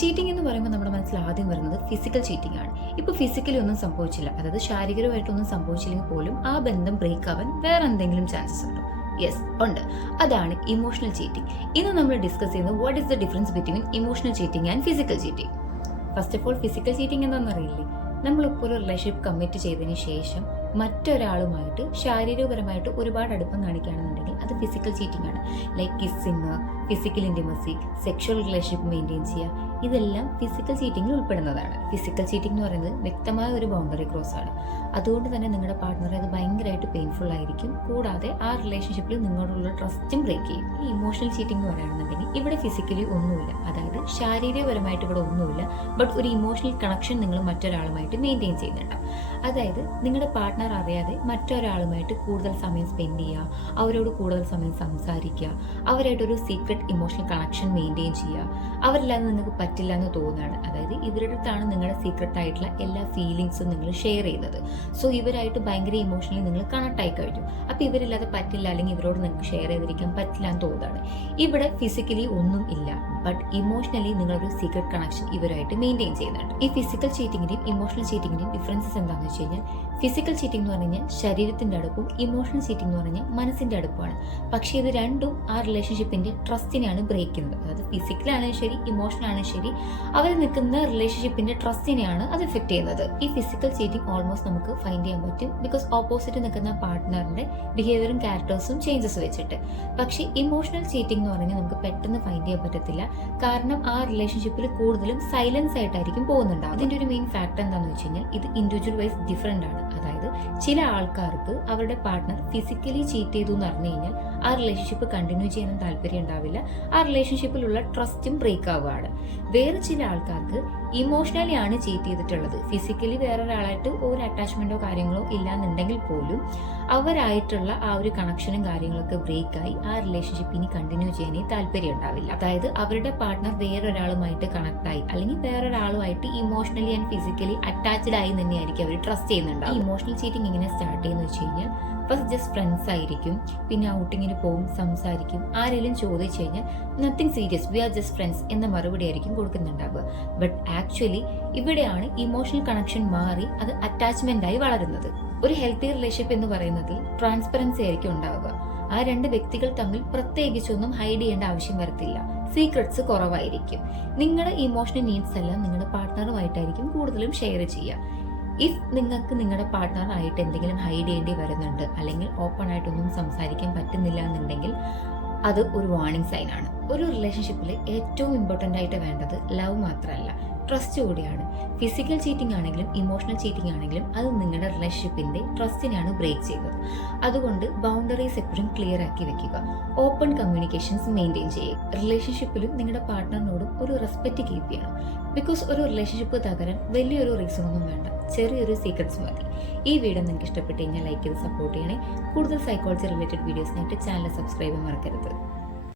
Cheating എന്ന് പറയുമ്പോൾ നമ്മുടെ മനസ്സിൽ ആദ്യം വരുന്നത് ഫിസിക്കൽ ചീറ്റിംഗ് ആണ്. ഇപ്പോൾ ഫിസിക്കലി ഒന്നും സംഭവിച്ചില്ല, അതായത് ശാരീരികമായിട്ടൊന്നും സംഭവിച്ചില്ലെങ്കിൽ പോലും ആ ബന്ധം ബ്രേക്ക് ആവാൻ വേറെ എന്തെങ്കിലും ചാൻസസ് ഉണ്ടോ? യെസ്, ഉണ്ട്. അതാണ് ഇമോഷണൽ ചീറ്റിംഗ്. ഇന്ന് നമ്മൾ ഡിസ്കസ് ചെയ്യുന്നത് what is the difference between emotional cheating and physical cheating. First of all, physical cheating എന്താണെന്ന് അറിയില്ലേ? നമ്മളിപ്പോൾ ഒരു റിലേഷൻഷിപ്പ് കമ്മിറ്റ് ചെയ്തതിന് ശേഷം മറ്റൊരാളുമായിട്ട് ശാരീരികപരമായിട്ട് ഒരുപാട് അടുപ്പം കാണിക്കുകയാണെന്നുണ്ടെങ്കിൽ അത് ഫിസിക്കൽ ചീറ്റിംഗ് ആണ്. Like kissing, physical intimacy, sexual relationship maintain ചെയ്യുക, ഇതെല്ലാം ഫിസിക്കൽ ചീറ്റിംഗിൽ ഉൾപ്പെടുന്നതാണ്. ഫിസിക്കൽ ചീറ്റിംഗ് എന്ന് പറയുന്നത് വ്യക്തമായ ഒരു ബൗണ്ടറി ക്രോസ് ആണ്. അതുകൊണ്ട് തന്നെ നിങ്ങളുടെ പാർട്ട്ണറെ അത് ഭയങ്കരമായിട്ട് പെയിൻഫുൾ ആയിരിക്കും. കൂടാതെ ആ റിലേഷൻഷിപ്പിൽ നിങ്ങളോടുള്ള ട്രസ്റ്റും ബ്രേക്ക് ചെയ്യും. ഈ ഇമോഷണൽ ചീറ്റിംഗ് എന്ന് പറയുകയാണെന്നുണ്ടെങ്കിൽ ഇവിടെ ഫിസിക്കലി ഒന്നുമില്ല, അതായത് ശാരീരികപരമായിട്ട് ഇവിടെ ഒന്നുമില്ല, ബട്ട് ഒരു ഇമോഷണൽ കണക്ഷൻ നിങ്ങൾ മറ്റൊരാളുമായിട്ട് മെയിൻറ്റെയിൻ ചെയ്യുന്നുണ്ട്. അതായത് നിങ്ങളുടെ പാർട്ട്ണർ അറിയാതെ മറ്റൊരാളുമായിട്ട് കൂടുതൽ സമയം സ്പെൻഡ് ചെയ്യുക, അവരോട് കൂടുതൽ സമയം സംസാരിക്കുക, അവരായിട്ടൊരു സീക്രട്ട് ഇമോഷണൽ കണക്ഷൻ മെയിൻറ്റെയിൻ ചെയ്യുക. അവരില്ലാതെ നിങ്ങൾക്ക് പറ്റില്ല എന്ന് തോന്നുകയാണ്. അതായത് ഇവരുടെ അടുത്താണ് നിങ്ങളുടെ സീക്രട്ട് ആയിട്ടുള്ള എല്ലാ ഫീലിങ്സും നിങ്ങൾ ഷെയർ ചെയ്യുന്നത്. സോ ഇവരായിട്ട് ഭയങ്കര ഇമോഷണലി നിങ്ങൾ കണക്ട് ആയി കഴിഞ്ഞു. അപ്പോൾ ഇവരില്ലാതെ പറ്റില്ല, അല്ലെങ്കിൽ ഇവരോട് നിങ്ങൾക്ക് ഷെയർ ചെയ്തിരിക്കാൻ പറ്റില്ല എന്ന് തോന്നുകയാണ്. ഇവിടെ ഫിസിക്കലി ഒന്നും ഇല്ല, ബട്ട് ഇമോഷണലി നിങ്ങളൊരു സീക്രട്ട് കണക്ഷൻ ഇവരായിട്ട് മെയിൻറ്റെയിൻ ചെയ്യുന്നുണ്ട്. ഈ ഫിസിക്കൽ ചീറ്റിങ്ങിന്റെയും ഇമോഷണൽ ചീറ്റിങ്ങിന്റെയും ഡിഫറൻസസ് എന്താണെന്ന് വെച്ച് കഴിഞ്ഞാൽ, ഫിസിക്കൽ ചീറ്റിംഗ് എന്ന് പറഞ്ഞു കഴിഞ്ഞാൽ ശരീരത്തിന്റെ അടുപ്പും ഇമോഷണൽ ചീറ്റിംഗ് എന്ന് പറഞ്ഞാൽ മനസ്സിന്റെ അടുപ്പമാണ്. പക്ഷേ ഇത് രണ്ടും ആ റിലേഷൻഷിപ്പിന്റെ ട്രസ്റ്റിനെയാണ് ബ്രേക്ക് ചെയ്യുന്നത്. അതായത് ഫിസിക്കലാണെങ്കിലും ശരി, ഇമോഷണൽ ആണെങ്കിലും ശരി, അവർ നിൽക്കുന്ന റിലേഷൻഷിപ്പിന്റെ ട്രസ്റ്റിനെയാണ് അത് എഫക്ട് ചെയ്യുന്നത്. ഈ ഫിസിക്കൽ ചീറ്റിംഗ് ഓൾമോസ്റ്റ് നമുക്ക് ഫൈൻഡ് ചെയ്യാൻ പറ്റും, ബിക്കോസ് ഓപ്പോസിറ്റ് നിൽക്കുന്ന പാർട്ട്ണറിന്റെ ബിഹേവിയറും ക്യാരക്ടേഴ്സും ചേഞ്ചസ് വെച്ചിട്ട്. പക്ഷേ ഇമോഷണൽ ചീറ്റിംഗ് എന്ന് പറഞ്ഞാൽ നമുക്ക് പെട്ടെന്ന് ഫൈൻഡ് ചെയ്യാൻ പറ്റത്തില്ല, കാരണം ആ റിലേഷൻഷിപ്പിൽ കൂടുതലും സൈലൻസ് ആയിട്ടായിരിക്കും പോകുന്നുണ്ടാവും. ഇതിന്റെ ഒരു മെയിൻ ഫാക്ടർ എന്താണെന്ന് വെച്ച് കഴിഞ്ഞാൽ, ഇത് ഇൻഡിവിജ്വൽ വൈസ് ഡിഫറെന്റ് ആണ്. അതായത് ചില ആൾക്കാർക്ക് അവരുടെ പാർട്ട്ണർ ഫിസിക്കലി ചീറ്റ് ചെയ്തു എന്ന് പറഞ്ഞു കഴിഞ്ഞാൽ ആ റിലേഷൻഷിപ്പ് കണ്ടിന്യൂ ചെയ്യാനും താല്പര്യം ഉണ്ടാവില്ല, ആ റിലേഷൻഷിപ്പിലുള്ള ട്രസ്റ്റും ബ്രേക്ക് ആവുകയാണ്. വേറെ ചില ആൾക്കാർക്ക് ഇമോഷണലി ആണ് ചീറ്റ് ചെയ്തിട്ടുള്ളത്, ഫിസിക്കലി വേറൊരാളായിട്ട് ഒരു അറ്റാച്ച്മെന്റോ കാര്യങ്ങളോ ഇല്ലാന്നുണ്ടെങ്കിൽ പോലും അവരായിട്ടുള്ള ആ ഒരു കണക്ഷനും കാര്യങ്ങളൊക്കെ ബ്രേക്ക് ആയി ആ റിലേഷൻഷിപ്പ് ഇനി കണ്ടിന്യൂ ചെയ്യാനേ താല്പര്യം ഉണ്ടാവില്ല. അതായത് അവരുടെ പാർട്ട്ണർ വേറൊരാളുമായിട്ട് കണക്ട് ആയി, അല്ലെങ്കിൽ വേറൊരാളുമായിട്ട് ഇമോഷണലി ആൻഡ് ഫിസിക്കലി അറ്റാച്ച്ഡ് ആയി തന്നെയായിരിക്കും അവർ ട്രസ്റ്റ് ചെയ്യുന്നുണ്ടാവും. ഈ ഇമോഷണൽ ചീറ്റിംഗ് എങ്ങനെ സ്റ്റാർട്ട് ചെയ്യുന്നത് വെച്ച് കഴിഞ്ഞാൽ, ഫസ്റ്റ് ജസ്റ്റ് ഫ്രണ്ട്സ് ആയിരിക്കും, പിന്നെ ഔട്ടിങ്ങിന് പോകും, സംസാരിക്കും, ആരെങ്കിലും ചോദിച്ചു കഴിഞ്ഞാൽ nothing serious, we are just friends എന്ന മറുപടി ആയിരിക്കും കൊടുക്കുന്നുണ്ടാവുക. ബട്ട് ആക്ച്വലി ഇവിടെയാണ് ഇമോഷണൽ കണക്ഷൻ മാറി അത് അറ്റാച്ച്മെന്റ് ആയി വളരുന്നത്. ഒരു ഹെൽത്തി റിലേഷൻഷിപ്പ് എന്ന് പറയുന്നതിൽ ട്രാൻസ്പെറൻസി ആയിരിക്കും ഉണ്ടാവുക. ആ രണ്ട് വ്യക്തികൾ തമ്മിൽ പ്രത്യേകിച്ചൊന്നും ഹൈഡ് ചെയ്യേണ്ട ആവശ്യം വരത്തില്ല, സീക്രട്സ് കുറവായിരിക്കും. നിങ്ങളുടെ ഇമോഷണൽ നീഡ്സ് എല്ലാം നിങ്ങളുടെ പാർട്ട്ണറുമായിട്ടായിരിക്കും കൂടുതലും ഷെയർ ചെയ്യുക. ഇഫ് നിങ്ങൾക്ക് നിങ്ങളുടെ പാർട്ട്ണറായിട്ട് എന്തെങ്കിലും ഹൈഡ് ചെയ്യേണ്ടി വരുന്നുണ്ട്, അല്ലെങ്കിൽ ഓപ്പൺ ആയിട്ടൊന്നും സംസാരിക്കാൻ പറ്റുന്നില്ല എന്നുണ്ടെങ്കിൽ അത് ഒരു വാർണിംഗ് സൈൻ ആണ്. ഒരു റിലേഷൻഷിപ്പിൽ ഏറ്റവും ഇമ്പോർട്ടൻ്റ് ആയിട്ട് വേണ്ടത് ലവ് മാത്രമല്ല, ട്രസ്റ്റ് കൂടിയാണ്. ഫിസിക്കൽ ചീറ്റിംഗ് ആണെങ്കിലും ഇമോഷണൽ ചീറ്റിംഗ് ആണെങ്കിലും അത് നിങ്ങളുടെ റിലേഷൻഷിപ്പിന്റെ ട്രസ്റ്റിനെയാണ് ബ്രേക്ക് ചെയ്യുന്നത്. അതുകൊണ്ട് ബൗണ്ടറീസ് എപ്പോഴും ക്ലിയർ ആക്കി വെക്കുക, ഓപ്പൺ കമ്മ്യൂണിക്കേഷൻസ് മെയിൻറ്റെയിൻ ചെയ്യുക. റിലേഷൻഷിപ്പിലും നിങ്ങളുടെ പാർട്ട്ണറിനോടും ഒരു റെസ്പെക്റ്റ് കീപ്പ് ചെയ്യണം. ബിക്കോസ് ഒരു റിലേഷൻഷിപ്പ് തകരാൻ വലിയൊരു റീസൺ ഒന്നും വേണ്ട, ചെറിയൊരു സീക്രട്സ് മതി. ഈ വീഡിയോ നിങ്ങൾക്ക് ഇഷ്ടപ്പെട്ട് കഴിഞ്ഞാൽ ലൈക്ക് ചെയ്ത് സപ്പോർട്ട് ചെയ്യണേ. കൂടുതൽ സൈക്കോളജി റിലേറ്റഡ് വീഡിയോസിനായിട്ട് ചാനൽ സബ്സ്ക്രൈബ് ചെയ്യാൻ മറക്കരുത്.